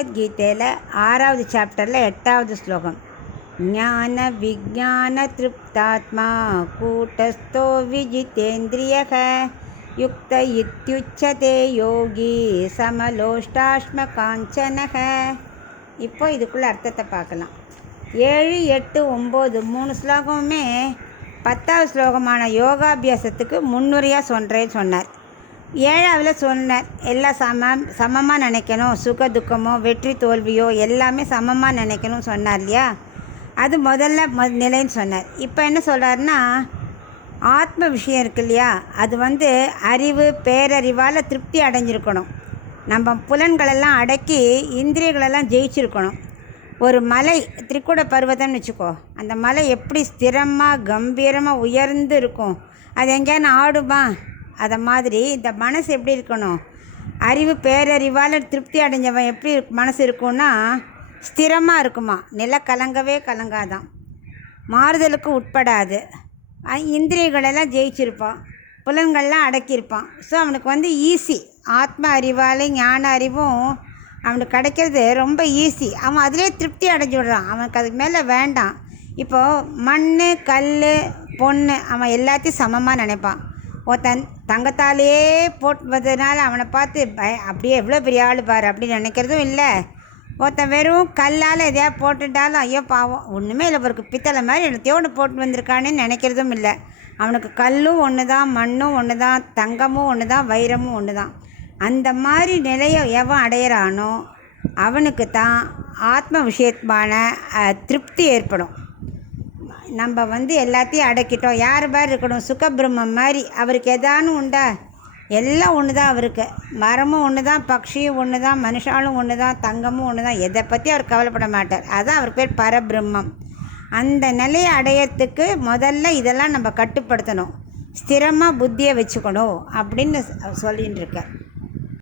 பகவத்கீதையில் 6வது சாப்டரில் 8வது ஸ்லோகம். ஞான விஜான திருப்தாத்மா கூட்டஸ்தோ விஜிதேந்திரியக யுக்த இத்யுச்சதே யோகி சமலோஷ்டாஷ்ம காஞ்சனக. இப்போ இதுக்குள்ள அர்த்தத்தை பார்க்கலாம். 7, 8, 9 3 ஸ்லோகமுமே 10வது ஸ்லோகமான யோகாபியாசத்துக்கு முன்னுரையாக சொன்னார். 7வது சொன்னார் எல்லாம் சமமாக நினைக்கணும், சுக துக்கமோ வெற்றி தோல்வியோ எல்லாமே சமமாக நினைக்கணும் சொன்னார் இல்லையா. அது முதல்ல நிலைன்னு சொன்னார். இப்போ என்ன சொல்கிறாருன்னா, ஆத்ம விஷயம் இருக்கு இல்லையா, அது அறிவு பேரறிவால் திருப்தி அடைஞ்சிருக்கணும். நம்ம புலன்களெல்லாம் அடக்கி இந்திரியங்களெல்லாம் ஜெயிச்சிருக்கணும். ஒரு மலை திரிக்கூட பர்வதம்னு வச்சுக்கோ, அந்த மலை எப்படி ஸ்திரமாக கம்பீரமாக உயர்ந்து இருக்கும், அது எங்கேயானு ஆடுமா? அதை மாதிரி இந்த மனசு எப்படி இருக்கணும், அறிவு பேரறிவால் திருப்தி அடைஞ்சவன் எப்படி மனசு இருக்குன்னா ஸ்திரமாக இருக்குமா, நில கலங்கவே கலங்காதான், மாறுதலுக்கு உட்படாது, இந்திரியங்களெல்லாம் ஜெயிச்சிருப்பான், புலன்கள்லாம் அடக்கியிருப்பான். ஸோ அவனுக்கு ஈஸி, ஆத்ம அறிவால் ஞான அறிவும் அவனுக்கு கிடைக்கிறது ரொம்ப ஈஸி. அவன் அதிலே திருப்தி அடைஞ்சி விடுறான், அவனுக்கு அதுக்கு மேலே வேண்டாம். இப்போது மண் கல் பொண்ணு அவன் எல்லாத்தையும் சமமாக நினைப்பான். ஒருத்தன் தங்கத்தாலே போட்டுவதனால அவனை பார்த்து அப்படியே எவ்வளோ பெரிய ஆள் பாரு அப்படின்னு நினைக்கிறதும் இல்லை. ஒருத்தன் வெறும் கல்லால் எதையா போட்டுட்டாலும் ஐயோ பாவம் ஒன்றுமே இல்லை, ஒரு பித்தளை மாதிரி என்னத்தையோ ஒன்று போட்டு வந்திருக்கானேன்னு நினைக்கிறதும் இல்லை. அவனுக்கு கல்லும் ஒன்று தான், மண்ணும் ஒன்று தான், தங்கமும் ஒன்று தான், வைரமும் ஒன்று தான். அந்த மாதிரி நிலையை எவன் அடையிறானோ அவனுக்கு தான் ஆத்ம விஷயமான திருப்தி ஏற்படும். நம்ம எல்லாத்தையும் அடக்கிட்டோம், யார் மாதிரி இருக்கணும், சுகபிரம்மம் மாதிரி. அவருக்கு எதானும் உண்டா? எல்லாம் ஒன்று தான் அவருக்கு. மரமும் ஒன்று தான், பக்ஷியும் ஒன்று தான், மனுஷாலும் ஒன்று தான், தங்கமும் ஒன்று தான். எதை பற்றி அவர் கவலைப்பட மாட்டார். அதுதான் அவர் பேர் பரபிரம்மம். அந்த நிலையை அடையிறதுக்கு முதல்ல இதெல்லாம் நம்ம கட்டுப்படுத்தணும், ஸ்திரமாக புத்தியை வச்சுக்கணும் அப்படின்னு சொல்லின்னு இருக்க.